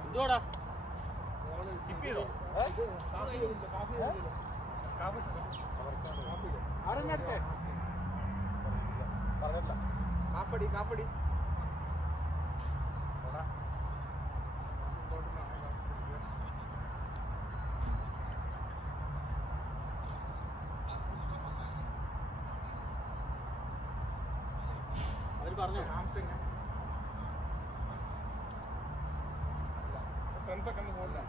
എന്തുവാടാ കാപ്പടി കാപ്പടി അവര് പറഞ്ഞോ ഫ്രണ്ട്സൊക്കെ ഒന്ന് പോകില്ല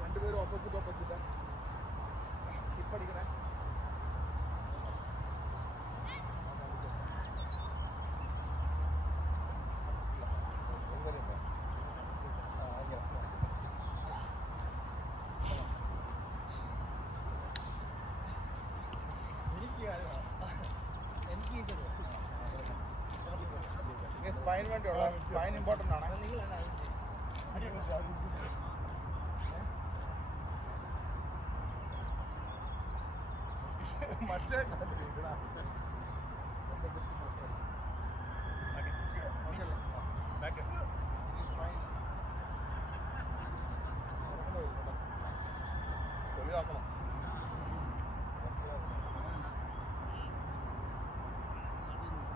രണ്ടുപേരും ഓപ്പോസിറ്റ് ഓപ്പോസിറ്റ് ഇപ്പടിക്കണേ സ്പൈൻ വേണ്ടിയുള്ള സ്പൈൻ ഇമ്പോർട്ടൻ്റ് ആണ് മറ്റേ തൊഴിലാക്കണം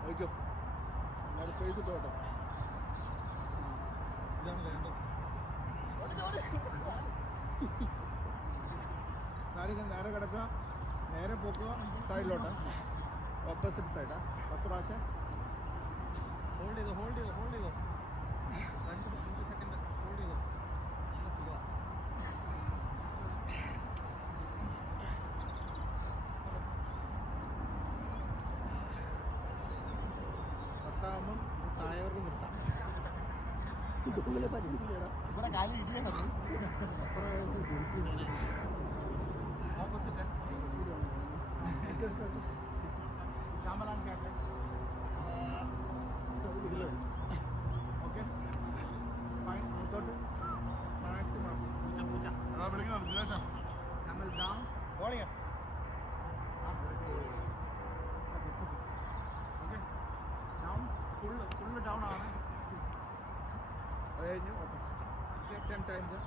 ഓയ്ക്കോ ഞാൻ സ്പേസ് ഇട്ടോ കേട്ടോ ഇതാണ് വേണ്ടത് കാര്യം നേരെ കിടക്കുക നേരെ പോക്കുക സൈഡിലോട്ട് ഓപ്പോസിറ്റ് സൈഡാ 10 പ്രാവശ്യം ഹോൾഡ് ചെയ്തോ ഹോൾഡ് ചെയ്തോ ഹോൾഡ് ചെയ്തോ 5 സെക്കൻഡ് ഹോൾഡ് ചെയ്തോ നല്ല സുഖമാണ് പത്താകുമ്പം തായവർക്ക് നിർത്താം ഇവിടെ കാലം ഇടിയണത് opposite camera and camera okay fine മുത്തോട്ട് മാക്സിമം നമ്മൾ down okay down full down ആണ് അത് കഴിഞ്ഞു opposite 10 times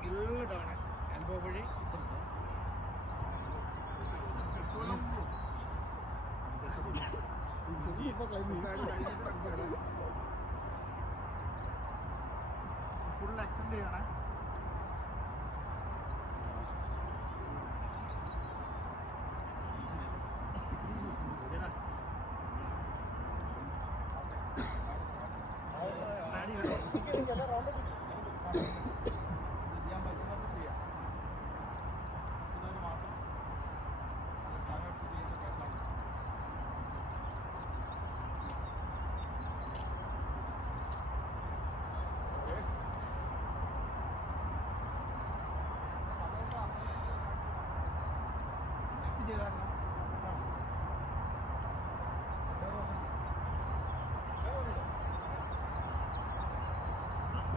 full down elbow വഴി ഫുൾ എക്സ്റ്റെൻഡ് ചെയ്യണേ ചെയ്യാൻ പറ്റുന്നവർക്ക് ചെയ്യാം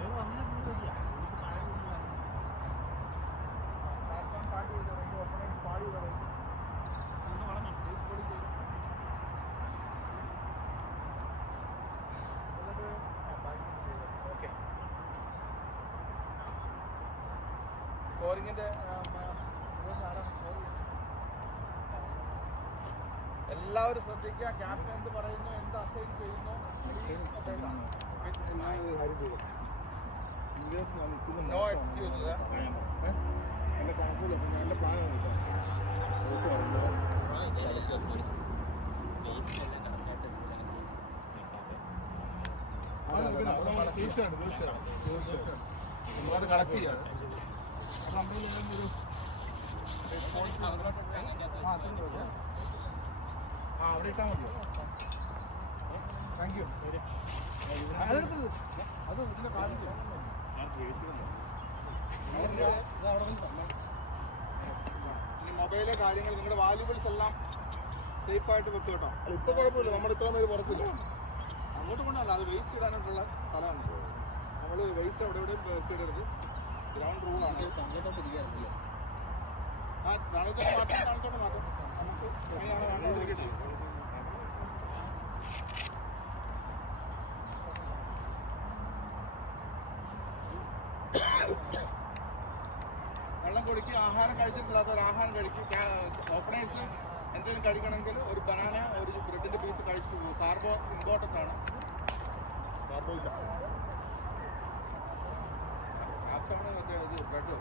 മാത്രം ഫയറിങ്ങിന്റെ എല്ലാവരും ശ്രദ്ധിക്കുക. ക്യാപ്റ്റൻ എന്ത് പറയുന്നു, എന്ത് അസൈൻ ചെയ്യുന്നു. No excuse. എൻ്റെ കണക്കില്ല, പിന്നെ എൻ്റെ പ്ലാൻ തീർച്ചയായിട്ടും നമ്മളത് കളക്ട് ചെയ്യാണ്. അപ്പം നമ്മുടെ ഒരു അവിടെ ഇട്ടാൽ മതിയോ? Thank you. അത് ഇതിൻ്റെ കാര്യം ഇനി മൊബൈലിലെ കാര്യങ്ങൾ നിങ്ങളുടെ വാല്യൂബിൾസ് എല്ലാം സേഫായിട്ട് വെക്കും കേട്ടോ. ഇപ്പൊ കുഴപ്പമില്ല, നമ്മുടെ ഇത്ര പേര് പുറത്തില്ല. അങ്ങോട്ട് കൊണ്ടല്ല, അത് വേസ്റ്റ് ഇടാനായിട്ടുള്ള സ്ഥലമാണ്. നമ്മൾ വേസ്റ്റ് അവിടെ എവിടെയും ഇടരുത്. ഗ്രൗണ്ട് റൂളാണ്. ആ തണുത്തോട്ട് മാറ്റും. നമുക്ക് എങ്ങനെയാണ് വേണ്ടത്? വെള്ളം കൊടുക്കുക. ആഹാരം കഴിച്ചിട്ടില്ലാത്തവർ ആഹാരം കഴിക്കും. ഓപ്പണേഴ്സ് എന്തെങ്കിലും കഴിക്കണമെങ്കിൽ ഒരു ബനാന, ഒരു ബ്രെഡിൻ്റെ പീസ് കഴിച്ചിട്ട് പോകും. കാർബോ ഇമ്പോർട്ടൻ്റ് ആണ്. കാർബോ ഇല്ല. കാപ്സാണ് മറ്റേ ഇത് ബ്രെഡ്.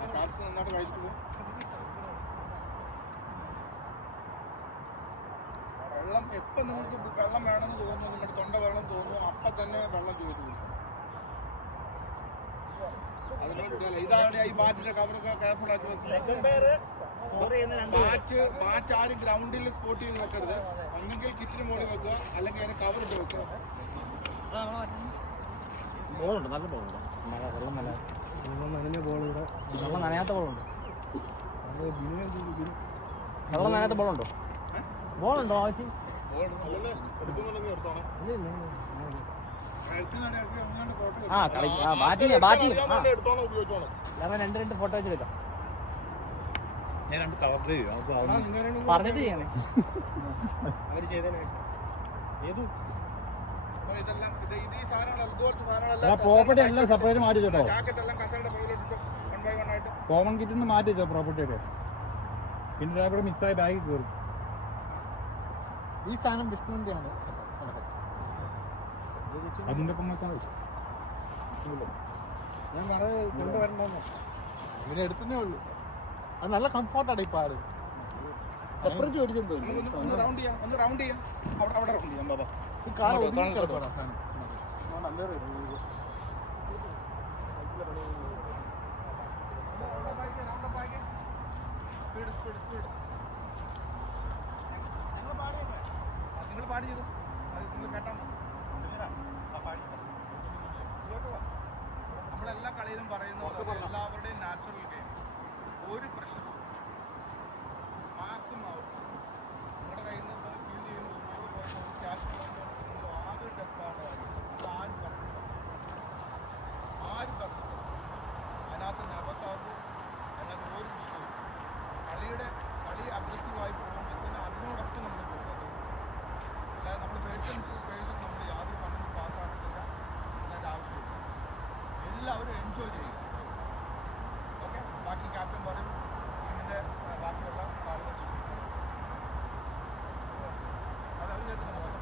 ആ കാപ്സ് നന്നായിട്ട് കഴിച്ചിട്ട് പോകും. വെള്ളം എപ്പം നിങ്ങൾക്ക് വെള്ളം വേണമെന്ന് തോന്നുന്നു, നിങ്ങളുടെ തൊണ്ട വെള്ളം തോന്നുന്നു, അപ്പം തന്നെ വെള്ളം ചോദിച്ചു കൊടുക്കും. അതിനോട് ഇതാണ് ഈ ബാറ്റിന്റെ കവറൊക്കെ കെയർഫുൾ ആയിട്ട് ബാറ്റ് ആരും ഗ്രൗണ്ടിൽ സ്പോട്ട് ചെയ്ത് വെക്കരുത്. ഒന്നെങ്കിൽ കിറ്റിന് മുകളിൽ വെക്കുക, അല്ലെങ്കിൽ അതിന് കവർ ഇട്ട് വെക്കുക. ബോളുണ്ട്, നല്ല ബോളുണ്ട്. വെള്ളം നല്ല നനഞ്ഞ ബോളുണ്ട്, വെള്ളം നനയാത്ത ബോളുണ്ട്. വെള്ളം നനയാത്ത ബോളുണ്ടോ? ബോളുണ്ടോ ആവശ്യം? ആ കളി ബാറ്റിങ് രണ്ട് ഫോട്ടോ വെച്ചെടുക്കാം. ഞാൻ രണ്ട് കളർ പറഞ്ഞിട്ട് ചെയ്യണേ. അവര് ചെയ്തേനെ പ്രോപ്പർട്ടി എല്ലാം സെപ്പറേറ്റ് മാറ്റി വെച്ചോ. കോമൺ കിറ്റിൽ നിന്ന് മാറ്റി വെച്ചോ പ്രോപ്പർട്ടിയൊക്കെ. പിന്നെ കൂടെ മിക്സായി ബാഗിൽ കയറും. ഈ സാധനം വിഷ്ണുവിൻ്റെ ആണ്. അതിൻ്റെ ഒപ്പം വെച്ചാൽ ഞാൻ വേറെ കൊണ്ടുവരണ്ടെന്നോ ഇങ്ങനെ എടുത്തേ ഉള്ളൂ. അത് നല്ല കംഫോർട്ടാണ് ഈ പാട്. സെപ്പറേറ്റ് മേടിച്ചെന്ന് തോന്നുന്നു. ഒന്ന് റൗണ്ട് ചെയ്യാം. അവിടെ റൗണ്ട് ചെയ്യാം ബാബാ. ഈ കാർ ഒതുങ്ങിക്കിടപ്പാണ് സാധനം. നിങ്ങൾ പാടി ചെയ്തു. നിങ്ങൾ കേട്ടാൽ നമ്മളെല്ലാ കളിയിലും പറയുന്നത് എല്ലാവരുടെയും നാച്ചുറൽ ഗെയിം. ഒരു പ്രശ്നം മാക്സിമം ആവും. നിങ്ങളുടെ കയ്യിൽ നിന്ന് ഫീൽ ചെയ്യുമ്പോൾ ക്യാഷ് ആദ്യം ഡെപ്പാണ് ആരും പറഞ്ഞില്ല. അതിനകത്ത് നെർവസാകും. അതിനകത്ത് ഒരു വിഷയവും കളി അഗ്രസീവായി പോകുമ്പോഴത്തേന് അതിനോടൊപ്പം നമ്മൾ പോകുന്നത്. അല്ലാതെ നമ്മൾ പേഴ്സൺസ് നമ്മൾ യാതൊരു കമ്പനി പാസ്സാക്കുന്നില്ല. അതിൻ്റെ ആവശ്യമില്ല. എല്ലാവരും എൻജോയ് ചെയ്യുക. ഓക്കെ, ബാക്കി ക്യാപ്റ്റൻ പറയും. ടീമിൻ്റെ ബാക്കിയുള്ള ആളുകൾ അത് അവർ കേൾക്കുന്നുണ്ട്.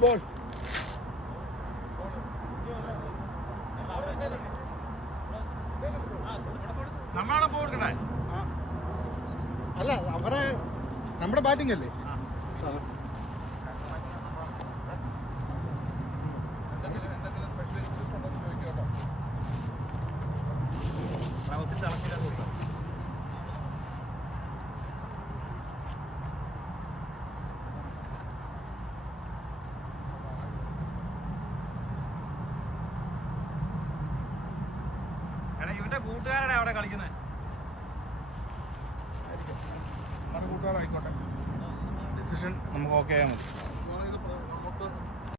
ബോൾ നമ്മളാണ് പോകണ്ടേ? അല്ല, അവരെ നമ്മുടെ ബാറ്റിംഗ് അല്ലേ. എന്തെങ്കിലും സ്പെഷ്യൽ ഉണ്ടോ എന്ന് ചോദിക്കും കേട്ടോ. കൂട്ടുകാരുടെ അവിടെ കളിക്കുന്നത്. നമ്മുടെ കൂട്ടുകാരായിക്കോട്ടെ. ഡിസിഷൻ നമുക്ക് ഓക്കെ ആയാൽ മതി. നമുക്ക്